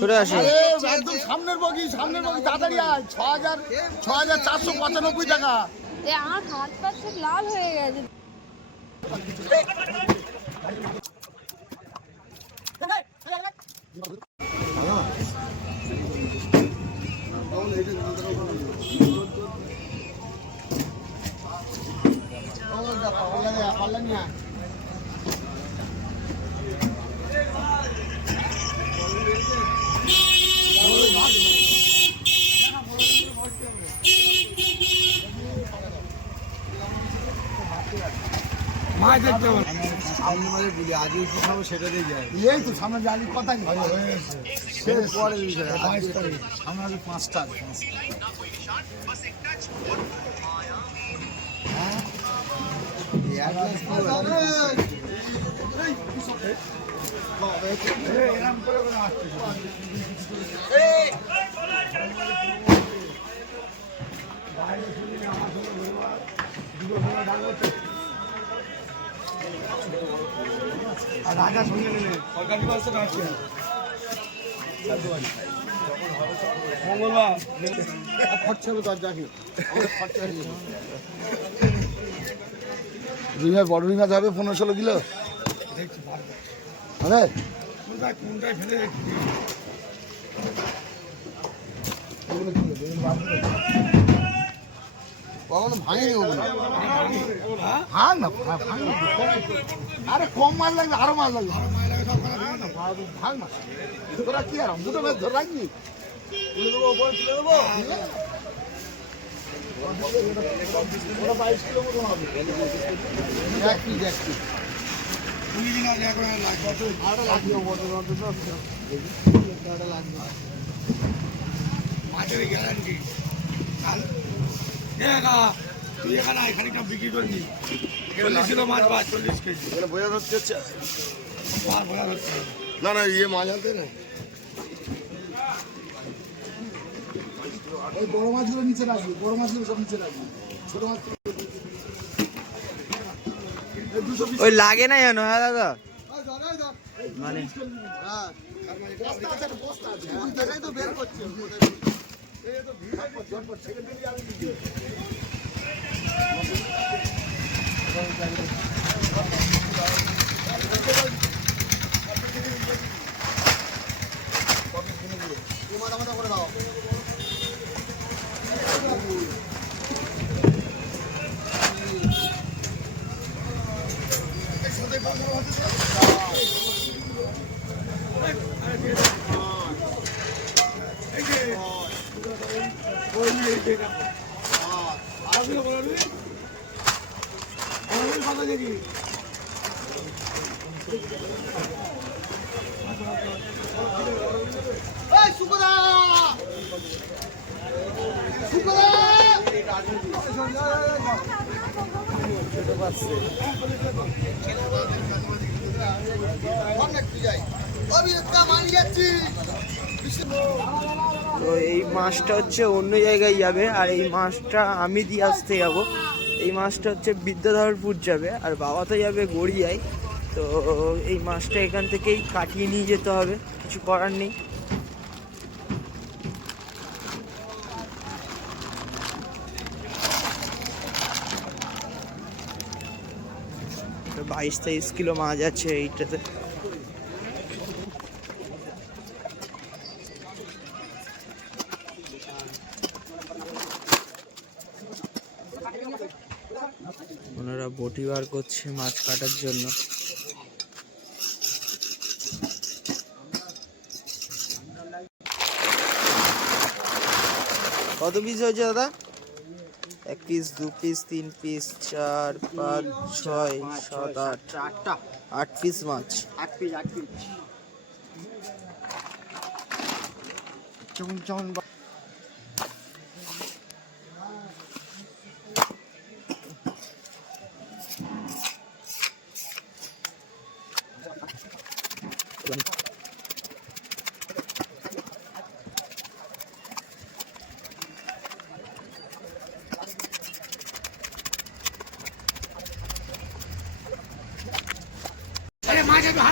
ছুটে আসে। একদম সামনের বগি সামনের বগি তাড়াতাড়ি আয়। ছ হাজার ছ হাজার চারশো পঁচানব্বই টাকা। এ হাত পা সব লাল হয়ে গেছে। পাল্লা নিয়ে আয়। এই তো সামনে জানি কথা নেই সে পরে বিষয় সামনে আগে পাঁচটা রাজা মঙ্গলবার খরচা হবে দরজা কি রুই মাছ বড় রুই মাছ পনেরো ষোলো কিলো? হবে কখনো ভাঙেনি ভাঙ না ভাঙ না। আরে কম মাছ লাগবে আরও মাছ লাগবে। ভাঙ না। কি আর মাছ ধরে রাখবি? হবে এক পিস এক পিস আরও লাগবে ওপরে অন্তত আরও লাগবে মাছের গ্যারান্টি তুই এখানে বিক্রি চল্লিশ কিলো মাছ বা চল্লিশ কেজি। বোঝা যাচ্ছে না। না ইয়ে মাছ আনতে না এই বড় মাছগুলো নিচে রাখবি বড় মাছগুলো সব নিচে রাখবি। ছোট মাছ ওই লাগে না জানো হ্যাঁ দাদা? মানে বস্তা আছে বস্তা আছে। তো বের করছে। মাথা মাথা করে দাও ওই নিয়ে এই যে দেখো। আর কিছু বলবি? বলবি কথা দেখি। এই সুকদা সুকদা অনেক যাই মানি যাচ্ছি তো এই মাছটা হচ্ছে অন্য জায়গায় যাবে, আর এই মাছটা আমি দিয়ে আসতে যাব। এই মাছটা হচ্ছে বিদ্যাধরপুর যাবে, আর বাবা তো যাবে গড়িয়ায়। তো এই মাছটা এখান থেকেই কাটিয়ে নিয়ে যেতে হবে, কিছু করার নেই। বাইশ তেইশ কিলো মাছ আছে এইটাতে। ওনারা বটি বার করছে মাছ কাটার জন্য। কত পিস হয়েছে দাদা? এক পিস দু পিস তিন পিস চার পাঁচ ছয় সাত আট। আটটা আট পিস মাছ। আট পিস আট পিস যেমন যেমন আরে মাছ আমি হাত দিতে বলো না আমি শোনো। এই, এই, এই,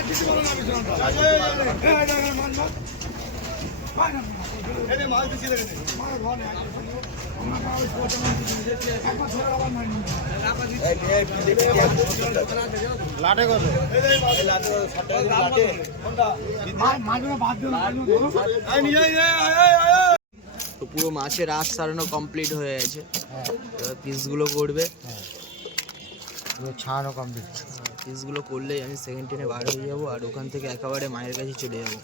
তো পুরো মাছের আশ সারানো কমপ্লিট হয়ে গেছে। এবার পিসগুলো করবে। ছাড়ানো কমপ্লিট পিসগুলো করলেই আমি সেকেন্ড ট্রেনে বার হয়ে যাব আর ওখান থেকে একেবারে মায়ের কাছে চলে যাব।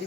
এই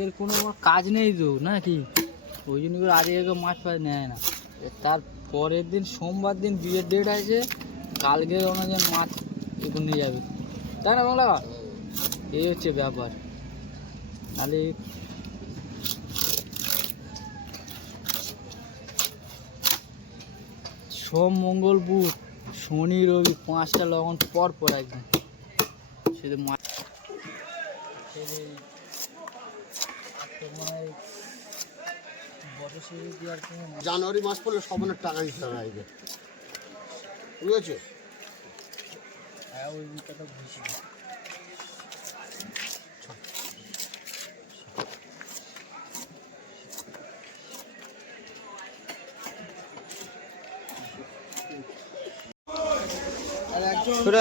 কালকের কোনো কাজ নেই তো, নাকি? ওই জন্য করে আজকে কেউ মাছ ফাছ নেয় না। তার পরের দিন সোমবার দিন বিয়ের ডেট আছে, কালকে ওনাদের মাছ একটু নিয়ে যাবে। তাই না বাংলা? এই হচ্ছে ব্যাপার। তাহলে সোম, মঙ্গল, বুধ, শনি, রবি পাঁচটা লগন পর পর একদম শুধু মাছ ছেড়ে তোমার বছর দেওয়ার কোনো জানুয়ারি মাস পড়লে সব অনেক টাকা দিতে হবে আগে বুঝেছ? হ্যাঁ ওই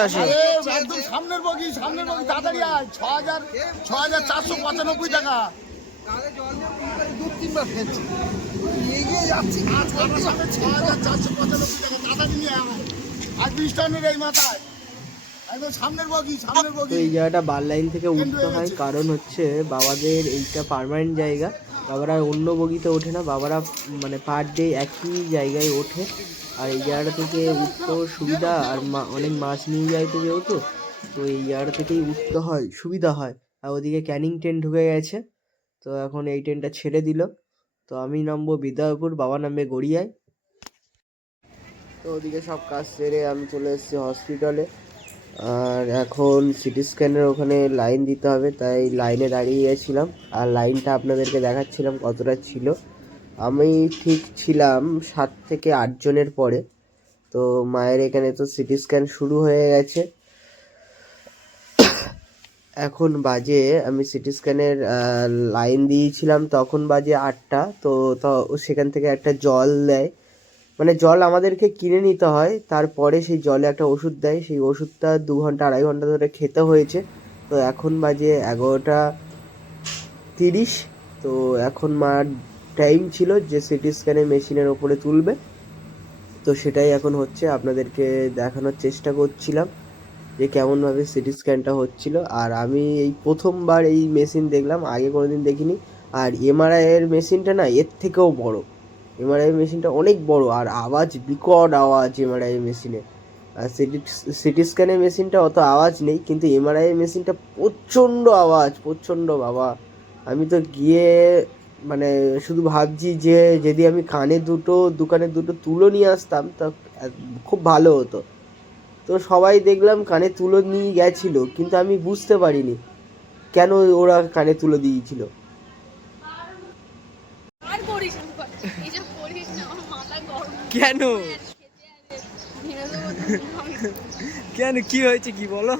আসি একদম সামনের বগি সামনের বগি তাড়াতাড়ি আয়। ছ হাজার ছ হাজার চারশো পঁচানব্বই টাকা। দু তিনবার ফেলছি এগিয়ে যাচ্ছি আজ আমার সামনে ছ হাজার চারশো পঁচানব্বই টাকা। তাড়াতাড়ি নিয়ে আয় আর বিশ এই মাথায়। একদম সামনের বগি সামনের তো এই জায়গাটা বার লাইন থেকে উঠতে হয় কারণ হচ্ছে বাবাদের এইটা পার্মানেন্ট জায়গা। বাবারা অন্য বগিতে ওঠে না বাবারা মানে পার ডে একই জায়গায় ওঠে। আর এই জায়গাটা থেকে উঠতেও সুবিধা আর মা অনেক মাছ নিয়ে যায় তো যেহেতু তো এই জায়গাটা থেকেই উঠতে হয় সুবিধা হয়। আর ওদিকে ক্যানিং ট্রেন ঢুকে গেছে। তো এখন এই ট্রেনটা ছেড়ে দিল। তো আমি নামবো বিদ্যাপুর বাবা নামবে গড়িয়ায়। তো ওদিকে সব কাজ সেরে আমি চলে এসেছি হসপিটালে আর এখন সিটি স্ক্যানের ওখানে লাইন দিতে হবে, তাই লাইনে দাঁড়িয়ে গেছিলাম আর লাইনটা আপনাদেরকে দেখাচ্ছিলাম কতটা ছিল। আমি ঠিক ছিলাম সাত থেকে আটজনের পরে। তো মায়ের এখানে তো সিটি স্ক্যান শুরু হয়ে গেছে। এখন বাজে, আমি সিটি স্ক্যানের লাইন দিয়েছিলাম, তখন বাজে আটটা, তো সেখান থেকে একটা জল দেয়। মানে জল আমাদেরকে কিনে নিতে হয়, তারপরে সেই জলে একটা ওষুধ দেয়, সেই ওষুধটা দু ঘণ্টা, আড়াই ঘণ্টা ধরে খেতে হয়েছে। তো এখন বাজে এগারোটা তিরিশ, তো এখন মার টাইম ছিল যে সিটি স্ক্যানের মেশিনের ওপরে তুলবে। তো সেটাই এখন হচ্ছে, আপনাদেরকে দেখানোর চেষ্টা করছিলাম। যে কেমনভাবে সিটি স্ক্যানটা হচ্ছিল। আর আমি এই প্রথমবার এই মেশিন দেখলাম, আগে কোনোদিন দেখিনি। আর এমআরআই এর মেশিনটা না, এর থেকেও বড়। এমআরআই মেশিনটা অনেক বড়, আর আওয়াজ, বিকট আওয়াজ এমআরআই মেশিনে আর সিটি সিটি স্ক্যানের মেশিনটা অত আওয়াজ নেই, কিন্তু এমআরআই মেশিনটা প্রচণ্ড আওয়াজ, প্রচণ্ড বাবা। আমি তো গিয়ে মানে শুধু ভাবছি যে, যদি আমি কানে দুটো, দোকানে দুটো তুলো নিয়ে আসতাম, তা খুব ভালো হতো। তো সবাই দেখলাম কানে তুলো নিয়ে গেছিল কিন্তু আমি বুঝতে পারিনি কেন ওরা কানে তুলে দিয়েছিল। আর করিস না এইসব করিস না আমার মাথা গরম কেন। কেন কি হয়েছে কি বলো?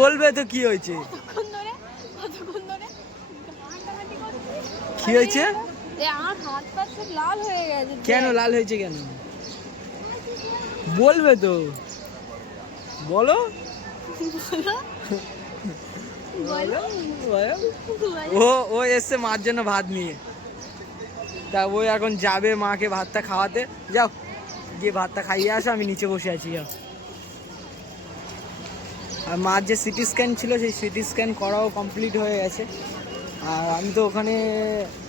বলবে তো কি হয়েছে? কি হয়েছে? এ আমার হাত পা সব লাল হয়ে গেছে। কেন লাল হয়েছে কেন? বলবে তো। বলো। ও ও এসছে মার জন্য ভাত নিয়ে। তা ও এখন যাবে মাকে ভাতটা খাওয়াতে। যাও গিয়ে ভাতটা খাইয়ে আসো আমি নিচে বসে আছি যাও। আর মার যে সিটি স্ক্যান ছিল সেই সিটি স্ক্যান করাও কমপ্লিট হয়ে গেছে। আর আমি তো ওখানে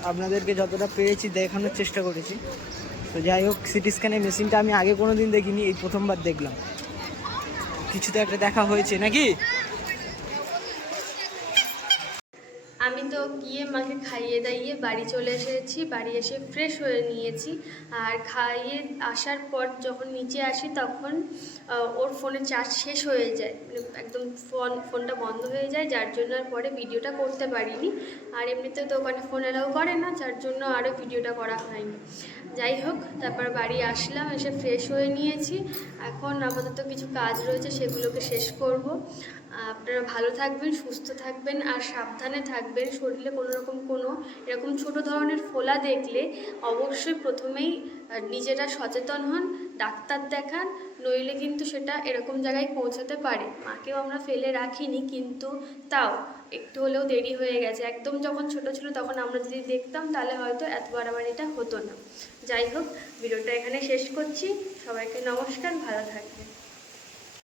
আপনাদেরকে যতটা পেরেছি দেখানোর চেষ্টা করেছি। তো যাই হোক, সিটি স্ক্যানের মেশিনটা আমি আগে কোনো দিন দেখিনি, এই প্রথমবার দেখলাম। কিছু তো একটা দেখা হয়েছে, নাকি আমি তো গিয়ে মাকে খাইয়ে দাইয়ে বাড়ি চলে এসেছি। বাড়ি এসে ফ্রেশ হয়ে নিয়েছি। আর খাইয়ে আসার পর যখন নিচে আসি তখন ওর ফোনে চার্জ শেষ হয়ে যায়। মানে একদম ফোন ফোনটা বন্ধ হয়ে যায়, যার জন্য আর পরে ভিডিওটা করতে পারিনি। আর এমনিতে তো ওখানে ফোন এলাও করে না, যার জন্য আরও ভিডিওটা করা হয়নি। যাই হোক, তারপর বাড়ি আসলাম, এসে ফ্রেশ হয়ে নিয়েছি। এখন আপাতত কিছু কাজ রয়েছে, সেগুলোকে শেষ করব। আপনারা ভালো থাকবেন, সুস্থ থাকবেন আর সাবধানে থাকবেন। শরীরে কোনো রকম কোনো এরকম ছোট ধরনের ফোলা দেখলে অবশ্যই প্রথমেই নিজেরা সচেতন হন, ডাক্তার দেখান, নইলে কিন্তু সেটা এরকম জায়গায় পৌঁছাতে পারে। মাকেও আমরা ফেলে রাখিনি, কিন্তু তাও একটু হলেও দেরি হয়ে গেছে। একদম যখন ছোট ছিল তখন আমরা যদি দেখতাম তাহলে হয়তো এত বাড়াবাড়িটা হতো না। যাই হোক, ভিডিওটা এখানে শেষ করছি। সবাইকে নমস্কার, ভালো থাকবেন।